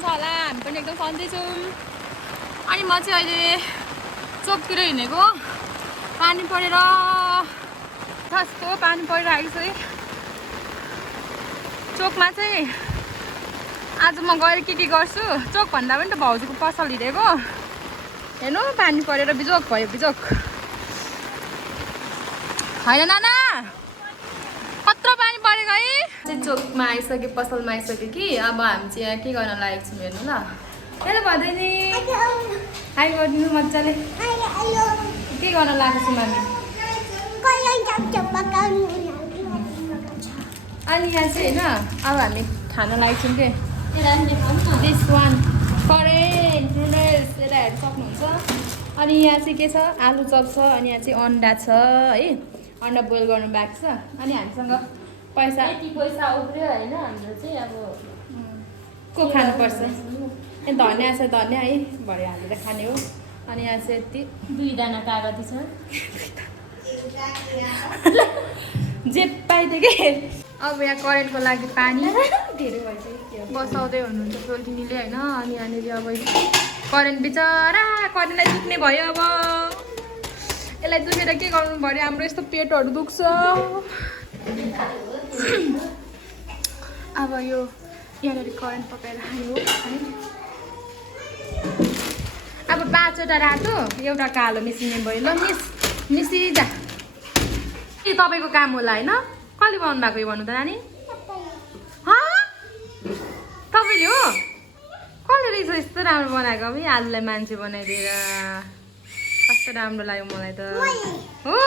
हुनुहुन्छ होला हामी पनि एकदम सन्चै छौँ अनि म चाहिँ अहिले चोकतिर हिँडेको पानी परेर कस्तो पानी परिरहेको छ है चोकमा चाहिँ आज म गएर के गर्छु चोक भन्दा पनि त भाउजूको पसल हिँडेको हेर्नु पानी परेर बिजोक भयो बिजोक होइन नाना कत्रो पानी परेको है चाहिँ चोकमा आइसक्यो पसलमा आइसक्यो कि अब हामी चाहिँ यहाँ के गर्न लागेको छौँ हेर्नु ल हेलो भदैनी हाई गरिदिनु मजाले के गर्न लागेको छौँ हामी अनि यहाँ चाहिँ होइन अब हामी खाना लागेको छौँ के दिस वान करेन्ट नुडल्स यता हेर्नु सक्नुहुन्छ अनि यहाँ चाहिँ के छ आलु चप छ अनि यहाँ चाहिँ अन्डा छ है अन्डा बोइल गर्नु भएको छ अनि हामीसँग पैसा उब्रियो होइन हाम्रो चाहिँ अब को खानुपर्छ ए धनियाँ छ धनियाँ है भरे हालेर खाने हो अनि यहाँ चाहिँ यति 2 दाना कागती छ जे पाइदियो कि अब यहाँ करेन्टको लागि पानी धेरै भइसक्यो बसाउँदै हुनुहुन्छ सोल्टिनीले होइन अनि यहाँनिर अब करेन्ट बिचरा करेन्टलाई दुख्ने भयो अब यसलाई दुखेर के गर्नु पर्यो हाम्रो यस्तो पेटहरू दुख्छ अब यो यहाँनिर करेन्ट पकाएर खायो है अब 5वटा रातो एउटा कालो मिसिने भयो ल मिसिजा के तपाईँको काम होला होइन कसले बनाउनु भएको यो भन्नु त नानी तपाईँले हो कसले रहेछ यस्तो राम्रो बनाएको अब आलुलाई मान्छे बनाइदिएर कस्तो राम्रो लाग्यो मलाई त हो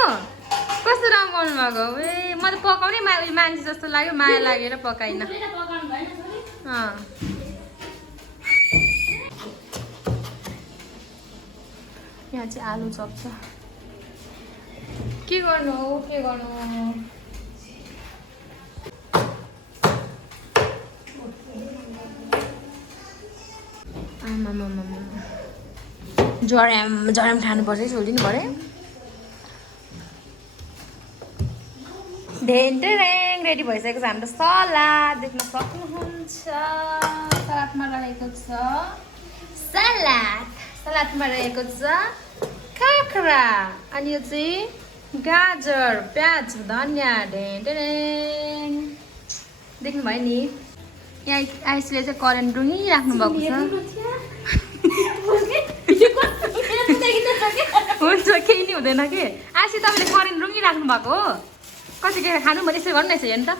कस्तो राम्रो बनाउनु भएको ए म त पकाउने मान्छे जस्तो लाग्यो माया लागेर पकाइन यहाँ चाहिँ आलु चप छ के गर्नु हो के गर्नु जराम खानुपर्छ है सोल्टिनु पऱ्यो ढेन्टेरेङ रेडी भइसकेको छ हाम्रो सलाद देख्न सक्नुहुन्छ सलादमा रहेको छ सलादमा रहेको छ काँक्रा अनि यो चाहिँ गाजर प्याज धनियाँ ढेन्टेरेङ देख्नुभयो नि यहाँ आइसीले चाहिँ करेन्ट रुङिराख्नु भएको छ हुन्छ केही नि हुँदैन कि आइसी तपाईँले करेन्ट रुङिराख्नु भएको हो कति के खानु भने यसो गर्नु न यसो हेर्नु त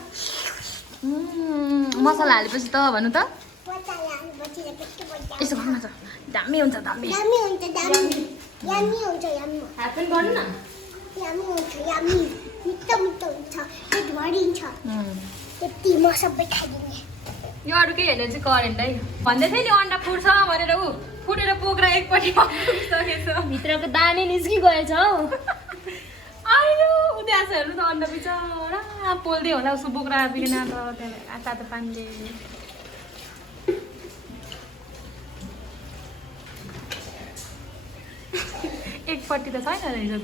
मसला हालेपछि त भन्नु त यसो गर्नु न त दामी हुन्छ दामी गर्नु न यो अरू केही हेर्नु चाहिँ करेन्ट है भन्दै थियो नि अन्डा फुट्छ भनेर ऊ फुटेर पोख्रा एकपट्टि पुगिसकेछ भित्रको दानै निस्किगएछ हौ आयो उद्यास हेर्नु त अन्डा बिचरा पोल्दै होला उसको बोक्रा बिना त त्यहाँ तातो पानीले एकपट्टि त छैन रहेछ त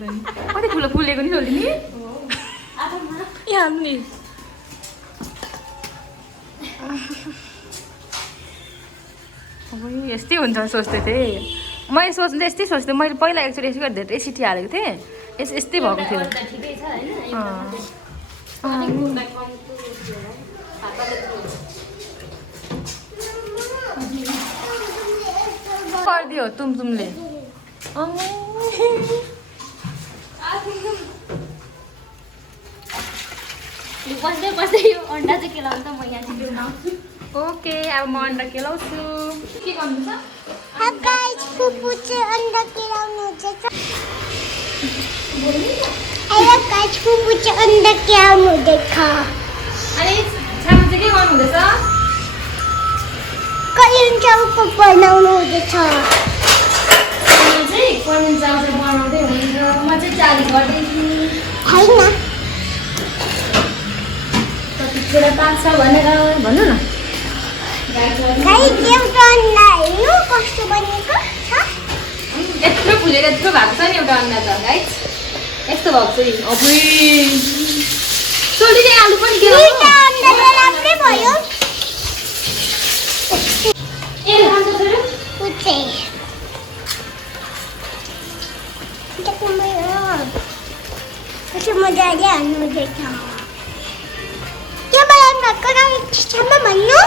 कति ठुलो फुलेको नि छोड्ने नि यहाँ नि अब यस्तै हुन्छ सोच्दै थिएँ मैले सोच्दै यस्तै सोच्थेँ मैले पहिला एकचोटि यसो गरेर धेरै सिटी हालेको थिएँ यस्तै भएको थियो गरिदियो तुमले बस्दै बस्दै यो अन्डा चाहिँ केलाउनु त म यहाँ चाहिँ बनाउँछु ओके अब म अन्डा केलाउँछु के गर्नु छ फुपू चाहिँ अन्डा केलाउनु हुँदैछ अनि छामा चाहिँ के गर्नु हुँदैछ करेन्ट चाउको बनाउनु हुँदैछ चाहिँ करेन्ट चाउचाउ बनाउँदै हुनुहुन्छ म चाहिँ चाली गर्दैछु होइन कतिखेर पाक्छ भनेर भन्नु न एउटा अन्डा हेर्नु कस्तो बनेको छ यत्रो फुलेर यत्रो भएको छ नि एउटा अन्डा त गाइस यस्तो भएको छ नि अबुई सोल्टी आलु पनि के अन्डा त राम्रै भयो ए मजाले हाल्नुहुँदैछ के बनाउनु भएको राम्रोसँग भन्नु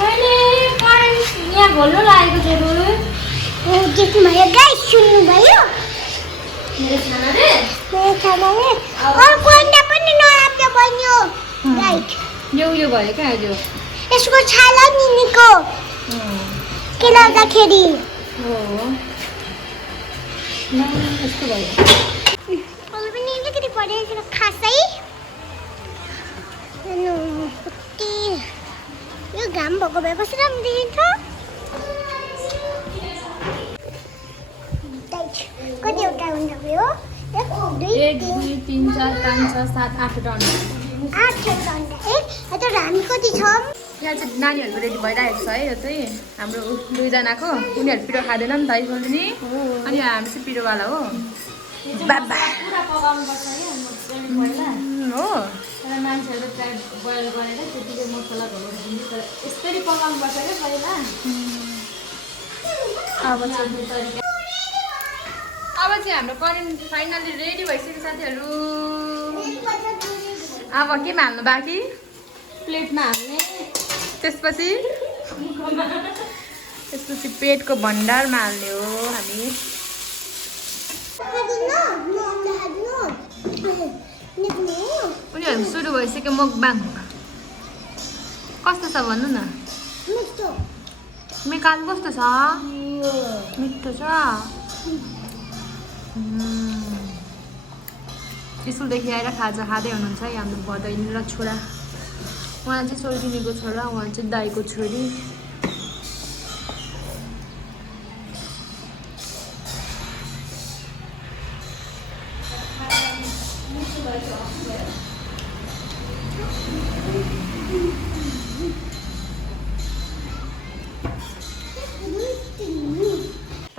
मैले करेन्ट यहाँ घोल्नु लागेको थियो रुल हो देख्नुभयो गाइस सुन्नुभयो मेरो खानाले मेरो खानाले अर्को अन्डा पनि नराम्रो बन्यो गाइस यो भयो क्या यो यसको छाला निको केलाउँदाखेरि हो ल यस्तो भयो अब पनि अलिकति पढेको खासै कति यो घाम भएको भए कस्तो राम्रो देखिन्छ कतिवटा हुन्छ भयो 1 2 3 4 5 6 7 8 अन्डा 8 अन्डा तर हामी कति छौँ यहाँ चाहिँ नानीहरूको रेडी भइरहेको छ है यो चाहिँ हाम्रो दुईजनाको उनीहरू पिरो खाँदैन नि त है सोल्नी अनि हामी चाहिँ पिरोवाला हो बाबा पुरा पकाउनुपर्छ क्या पहिला हो तर मान्छेहरू ट्राई बोइल गरेर त्यतिकै मसला घोल्नु तर यसरी पकाउनुपर्छ क्या पहिला अब चाहिँ हाम्रो करेन्ट फाइनली रेडी भइसक्यो साथीहरू अब केमा हाल्नु बाँकी प्लेटमा हाल्ने त्यसपछि पेटको भण्डारमा हाल्ने हो हामी उनीहरू सुरु भइसक्यो मुकबाङ कस्तो छ भन्नु न मेकाल कस्तो छ मिठो छ स्कुलदेखि आएर खाजा खाँदै हुनुहुन्छ है हाम्रो भदैनी र छोरा उहाँ चाहिँ सोल्टिनीको छोरा उहाँ चाहिँ दाईको छोरी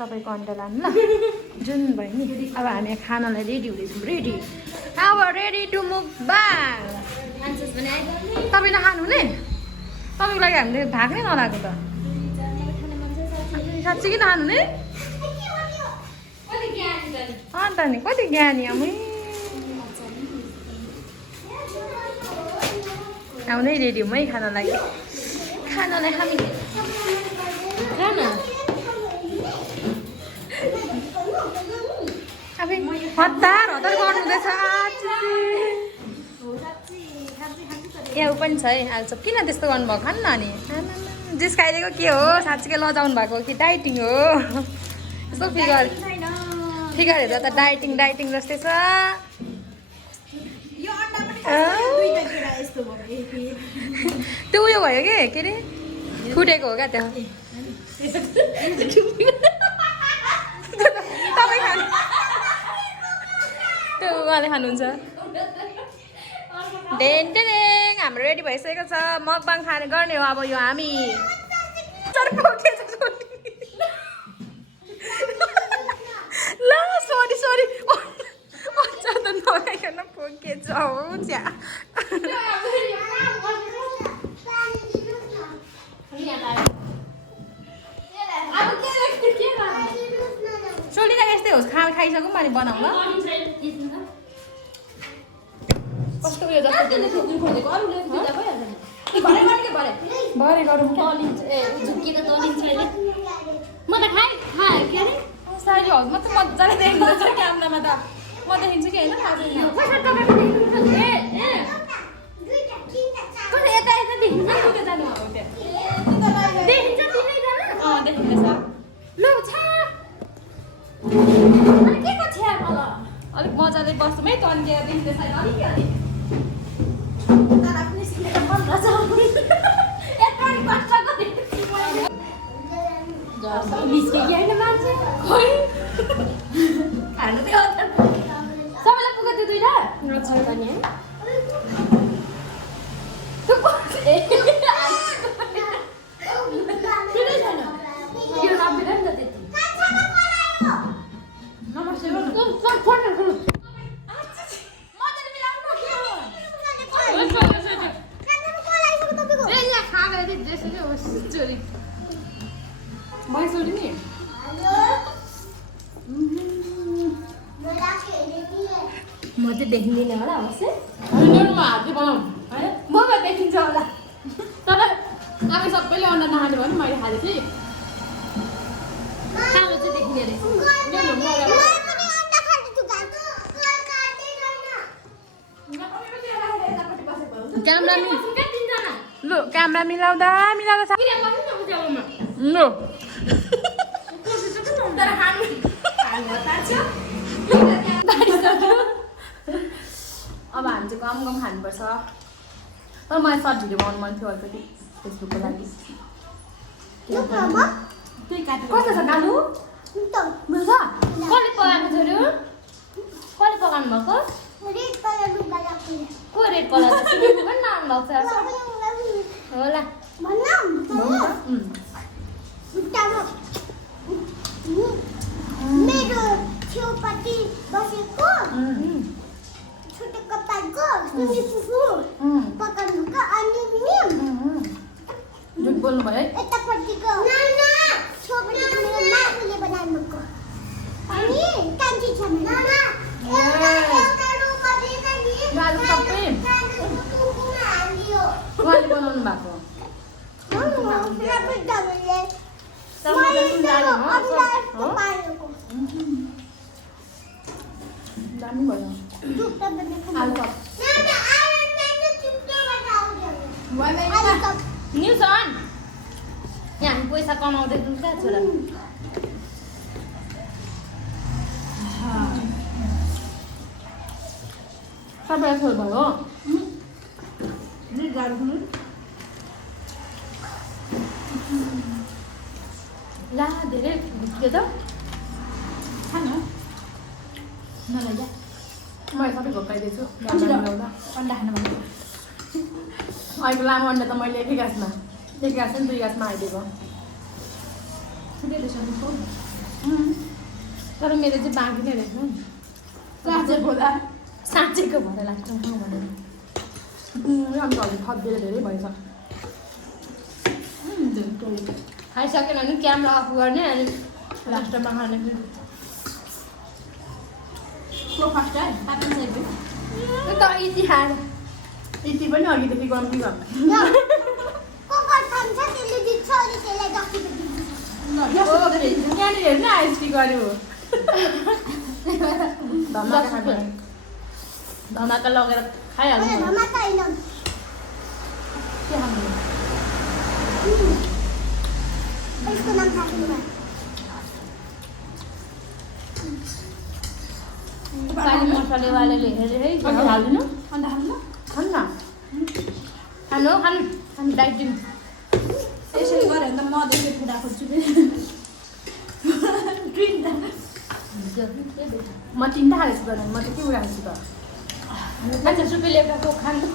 तपाईँको अन्डा लानु ल जुन भयो नि अब हामी खानालाई रेडी हुँदैछौँ रेडी अब रेडी टु मुभ ब्याक तपाईँ नखानु हुने तपाईँको लागि हामीले भाग नै नलाएको त साँच्चै कि नखानु हुने अन्त नि कति ज्ञानी आमै आउनै रेडी हौँ है खानालाई हामी खाना अब हतार गर्नुहुँदैछ यहाँ पनि छ है आलुचप किन त्यस्तो गर्नुभएको खानु न अनि जिस खाइदिएको के हो साँच्चीकै लजाउनु भएको कि डाइटिङ हो यस्तो फिगर हेर्दा त डाइटिङ जस्तै छ त्यो उयो भयो के अरे फुटेको हो क्या त्यो तपाईँ खानु त्यो उहाँले खानुहुन्छ डेन्टेनेङ हाम्रो रेडी भइसकेको छ मकबाङ खाने गर्ने हो अब यो हामी ल सरी त नगाइकन पोकेछ हौ च्या सोलिना यस्तै होस् खाइसकौँ अनि बनाउँ ल कस्तो उयो जस्तो भरे गरौँ म त खाएँ के अरे साइली हज म त मजाले देखिन्छ क्यामेरामा त म देखिन्छु कि होइन थाहा छैन यता देखिन्छ जानु हो त्यहाँ देखिन्छ तिनैजना देखिँदैछ ल छा अनि के को छ्या मलाई अलिक मजाले बस्छौँ है तन्केर देखिँदैछ अलिकति खानु थियो सबैलाई पुग्यो त्यो दुईटा चाहिँ देखिँदैन होला अवश्य नेउरोमा हातले बनाउँ होइन ममा देखिन्छ होला तर आफै सबैले अन्डा नखाने भयो नि मैले खाँदै थिएँ कालो चाहिँ देखिने रहेछ क्यामेरा लु क्यामेरा मिलाउँदा लु अब हामी चाहिँ कम खानुपर्छ तर मलाई सब्जीहरू बनाउनु मन थियो अलिकति फेसबुकको लागि कस्तो छ कालु मिल्छ कसले पकाएको छोरी कसले पकाउनु भएको को रेड कलर छ तिमीको पनि नाम भएको छ होला मेरो छेउपट्टि बसेको छोटो कपालको सुनि फुफु पकाउनुको अनि झुट बोल्नु भयो है यतापट्टिको छेउपट्टिको मेरो मासुले बनाउनुको अनि कान्छी छ मेरो आलु सबै उहाँले बनाउनु भएको दामी भयो आलु चप न्युसन यहाँ हामी पैसा कमाउँदैछौँ क्या छोरा तपाईँ छोर भयो ला धेरै के त खानु नलैजा मैले सबै घोकाइदिएछु अन्डा खानु भन्नु अहिले लामो अन्डा त मैले एक गाँसमा 1 गाँस अनि 2 गाँसमा आइदिएको तर मेरो चाहिँ बाँकी नै रहेछ साँच्चैको भएर लाग्छ भनेर अन्त हजुर थपिदिएर धेरै भएछ खाइसकेन भने क्यामेरा अफ गर्ने अनि लास्टमा खाने त यति खाएर यति पनि अघिदेखि गर्नु यहाँनिर हेर्नु आइएसटी गर्यो धमाका लगेर खाइहाल्नु के खानु पानी मसालेवाले हेरेर है हाल्दिनु अन्त खानु न खानु डाइट दिनु यसरी गऱ्यो भने त म देखेर खुदा खोज्छु म 3टा खाएछु गरेँ म त के उडाएको छु त मान्छे सुपेले एउटा कोक खानु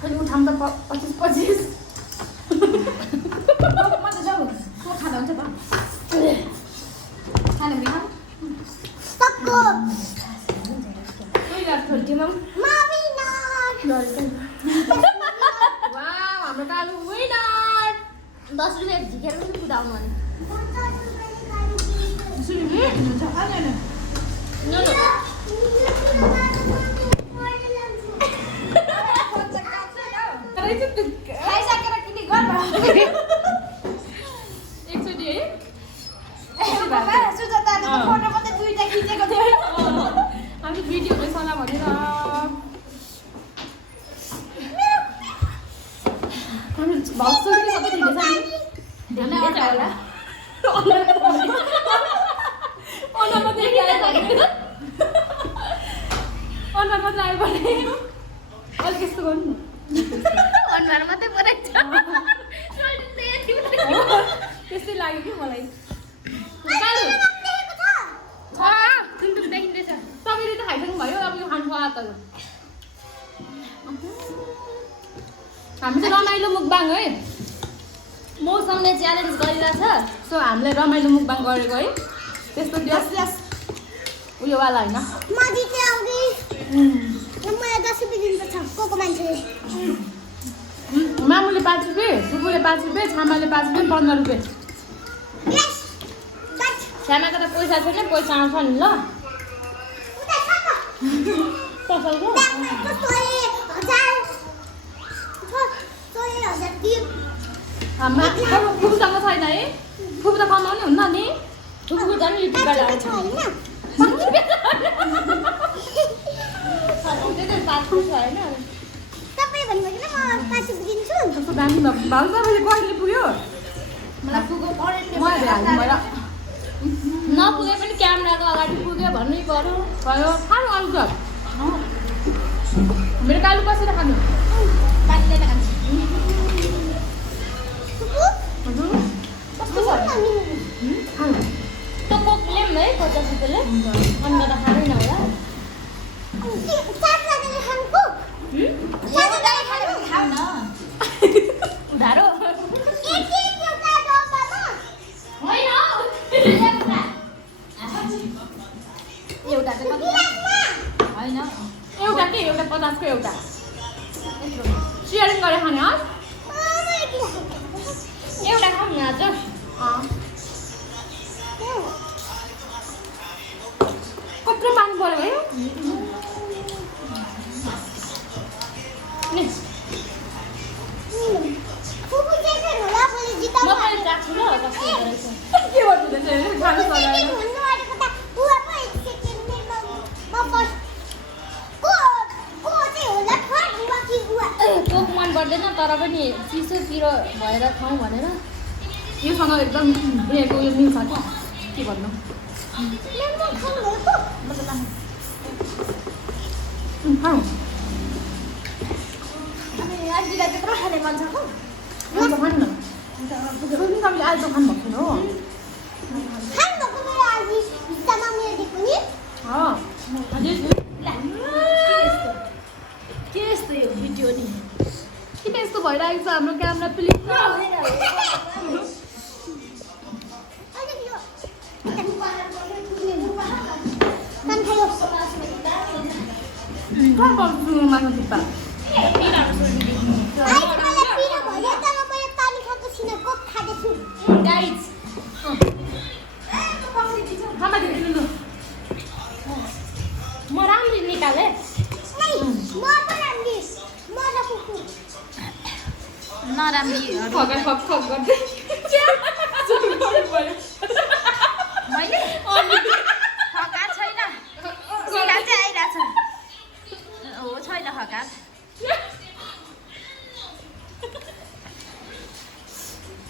खै उठाउँ त 25 म त जाऊ को खाँदा हुन्छ त खाने भने खाऊ हाम्रो कालु विनर 10 रुपियाँ झिकेर पनि कुदाउनु भने खाइसकेर किने गर एकचोटि है सुजाताको फोटो मात्रै 2टा खिचेको थियो हामी भिडियोले सल्लाह भनेर हामी भाउजू पनि सबै दिँदैछ नि ध्यान होला अन्डा मात्रै आयो भने अलिक यस्तो गर्नु अनुहार मात्रै परेछ त्यस्तै लाग्यो कि मलाई टुनटुन देखिँदैछ तपाईँले त खाइसक्नु भयो अब यो खानु आँट हामी चाहिँ रमाइलो मुकबाङ है मौसमले च्यालेन्ज गरिरहेछ सो हामीले रमाइलो मुकबाङ गरेको है त्यस्तो यस उयोवाला होइन मामुले 5 रुपियाँ सुकुले 5 रुपियाँ छामाले 5 रुपियाँ 15 रुपियाँ छ्यामाको त पैसा छैन पैसा आउँछ नि ल पसलको हाम्रो फुपूसँग छैन है फुपू त कमाउने हुन्न नि फुपू झन् युट्युबबाट आउँछ होइन कस्तो दामी भाउ तपाईँले कहिले पुग्यो मलाई फुपू करेन्टले मैले हाल्नु भयो नपुगे पनि क्यामेराको अगाडि पुग्यो भन्नै पर्यो भयो खानु आलु चप मेरो कालु बसेर खानु काटेर खान्छ कस्तो छ खानु त कोकले पनि है 50 रुपियाँले अन्त त खाँदैन होला खाऊ न उधारो होइन एउटा चाहिँ कति होइन एउटा के एउटा 50 को एउटा सेयरिङ गरेर खाने हस् एउटा खाऊ न आज कत्रो माग्नु पर्यो है म पनि राख्छु ल कस्तो रहेछ के गर्नुहुँदैछ खानु सघाएर कोक मन पर्दैन तर पनि चिसोतिर भएर खाउँ भनेर योसँग एकदम उनीहरूको उयो मिल्छ क्या के भन्नु खाऊ आन्टीलाई त्यत्रो खाने मन छ आलु खानु न तपाईँले आलु त खानु भएको छैन हजुर के यस्तो यो भिडियो नि किन यस्तो भइरहेको छ हाम्रो क्यामेरा प्लिज कहाँ पाउँछु माग्नु थुक्पा गाइज खामा दिनु म राम्ररी निकालेँ नराम्रीहरू फगन फक फक गर्दै मैले हकार छैन सिगा चाहिँ आइरहेछ हो छैन हकार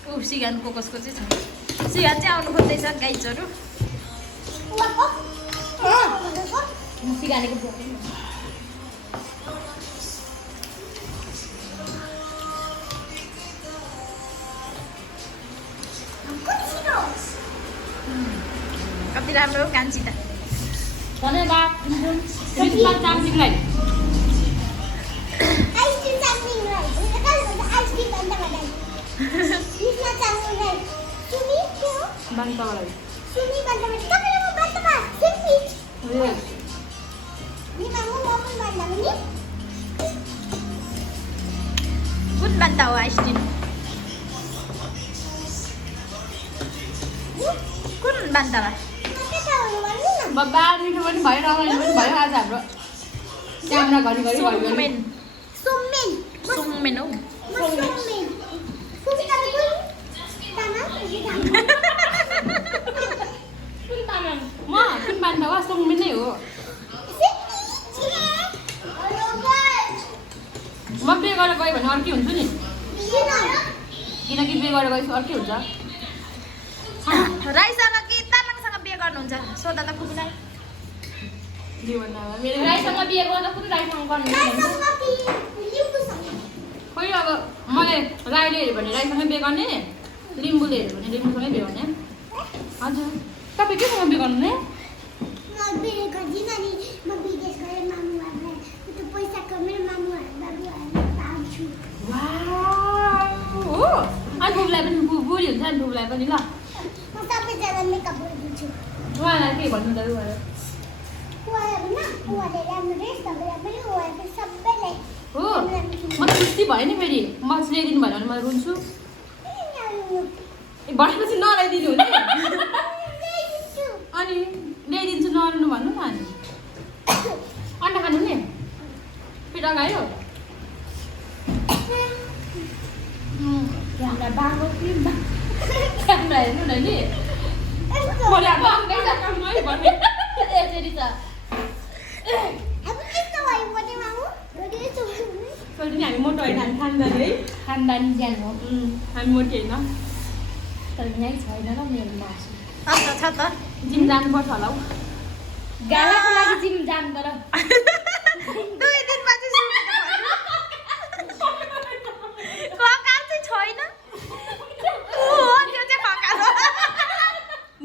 ऊ सिगानको कसको चाहिँ छ सिगान चाहिँ आउनु खोज्दैछ गाइजहरू सिगानेको बोक्नु कति राम्रो कान्छी त धन्यवाद चामचिङलाई बान्तवालाई कुन बान्ता हो आइसक्रिम कुन बान्तामा बाल मिठो पनि भयो रमाइलो पनि भयो आज हाम्रो क्यामेरा घरिघरि भयो सुमेन सुमेन हौ कुन बान्ता वा सुङमिन नै हो म पे गरेर गएँ भने अर्कै हुन्छ नि किनकि पे गरेर गएपछि अर्कै हुन्छ राईसँग कि तामाङसँग बिहे गर्नुहुन्छ सोधा त फुपूलाई मेरो राईसँग बिहे गर्दा कुन राईसँग गर्नुहुन्छ खोइ अब मैले राईले हेऱ्यो भने राईसँगै बिहे गर्ने लिम्बूले हेऱ्यो भने लिम्बूसँगै बिहे गर्ने हजुर तपाईँ केसँग बिहे गर्नु ने हो अनि बुबुलाई पनि बुढी हुन्छ नि बुबुलाई पनि ल उहाँलाई के भन्नु त हो म त खुसी भयो नि फेरि म ल्याइदिनु भएन भने म रुन्छु भनेपछि नल्याइदिनु हुने अनि ल्याइदिन्छु नरुनु भन्नु न अनि क्यामेरा खानु नि पिठा खायो क्यामेरा बाँको कि क्यामेरा हेर्नु न नि मैले अब आउँदै छ काममै भन्ने यसरी छ अब यस्तो भयो भने मामु भने यस्तो भयो भने सोल्टी हामी मोटो होइन हामी खानदानी है खानदानी ज्यान हो हामी मोटी होइन तर यहीँ छैन र मेरो मासु छ त जिम जानुपर्छ होला हौ गालाको लागि जिम जान तर 2 दिनपछि सुरु खकार चाहिँ छैन हो त्यो चाहिँ खकार हो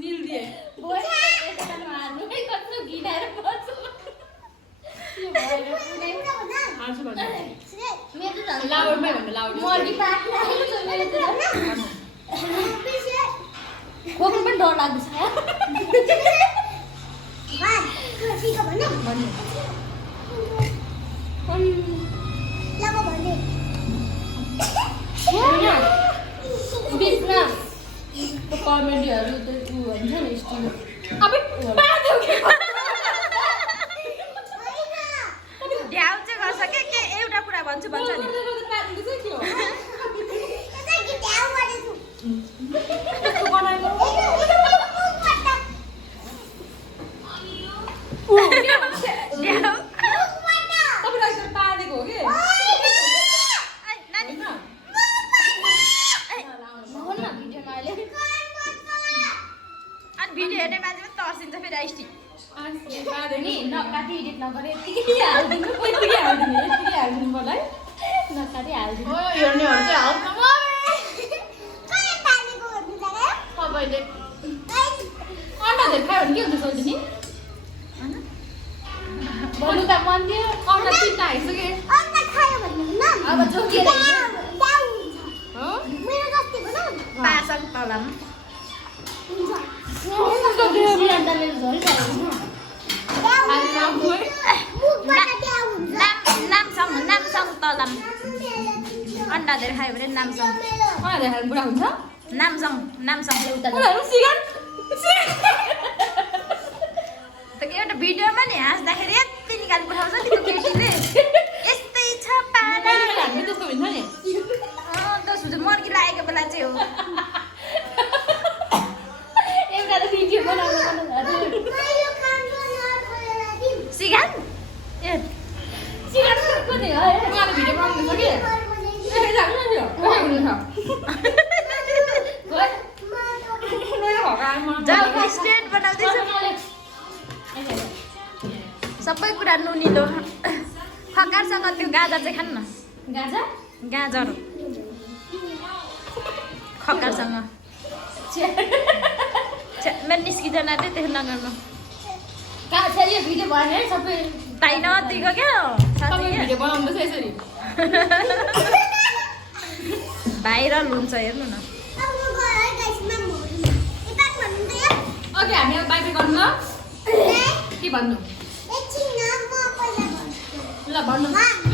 निल दिए कस्तो घिनाएर बस्छु हाल्छु भन्नु मेरो त लाउडमै भन्नु लाउड मर्गी पार्टी राखेको छ मेरो त खोक्नु पनि डर लाग्दैछ बिचमा कमेडीहरू त ऊ भन्छ नि स्टिल अब पादेऊ के ढ्याउ चाहिँ गर्छ के एउटा कुरा भन्छु भन्छ नि भिडियो हेर्ने मान्छे पनि तर्सिन्छ फेरि आइस्टी नि नकाटी एडिट नगरे यतिकै हालिदिनु मलाई नकाटी हालिदिनु हेर्नेहरू चाहिँ हाउसमा तपाईँले अन्डा धेरै खायो भने के हुन्छ सोच्नु नि बोल्नु त मन थियो अन्डा तिनवटा आइसक्यो अब जोगिएर पासङ तलम नामसङ तलम अन्डा धेरै खायो भने नामसङ अन्डा धेरै खायो भने बुढा हुन्छ नामसङ एउटा उनीहरू सिगान एउटा भिडियोमा नि हाँस्दाखेरि यति निकाली पठाउँछ नि त्यो केटीले यस्तै छ पारा हामी त्यस्तो हुन्छ नि 10 बजे मर्की लागेको बेला चाहिँ हो एउटा त भिडियो बनाउनु सिगान ए सिगान कति हो उहाँले भिडियो बनाउनु छ कि जाऊ स्ट्रेट बनाउँदैछ सबै कुरा नुनिलो खकारसँग त्यो गाजर चाहिँ खानु न गाजर गाजर खकारसँग मेरो निस्किँदैन रे त्यो नगर्नु यो भिडियो भयो है सबै ताइ नदिएको क्या तपाईँ भिडियो बनाउँदैछ यसरी भाइरल हुन्छ हेर्नु न ओके हामी अब बाई बाई गर्नु ल के भन्नु ल भन्नु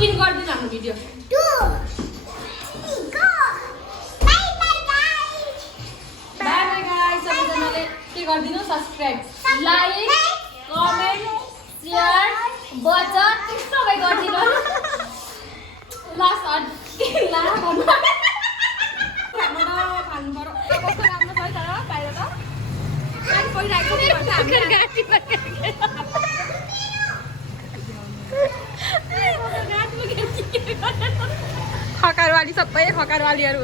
इन गरिदिनु हाम्रो भिडियो बाई बाई गाइस सबैजनाले के गरिदिनु सब्सक्राइब लाइक कमेन्ट सेयर बचत सबै गरिदिनु लास्ट ला भन्नु खानु पर्यो कस्तो राम्रो छ है तर बाहिर त गाडी परिरहेको नि भन्छ खकारवाली सबै खकारवालीहरू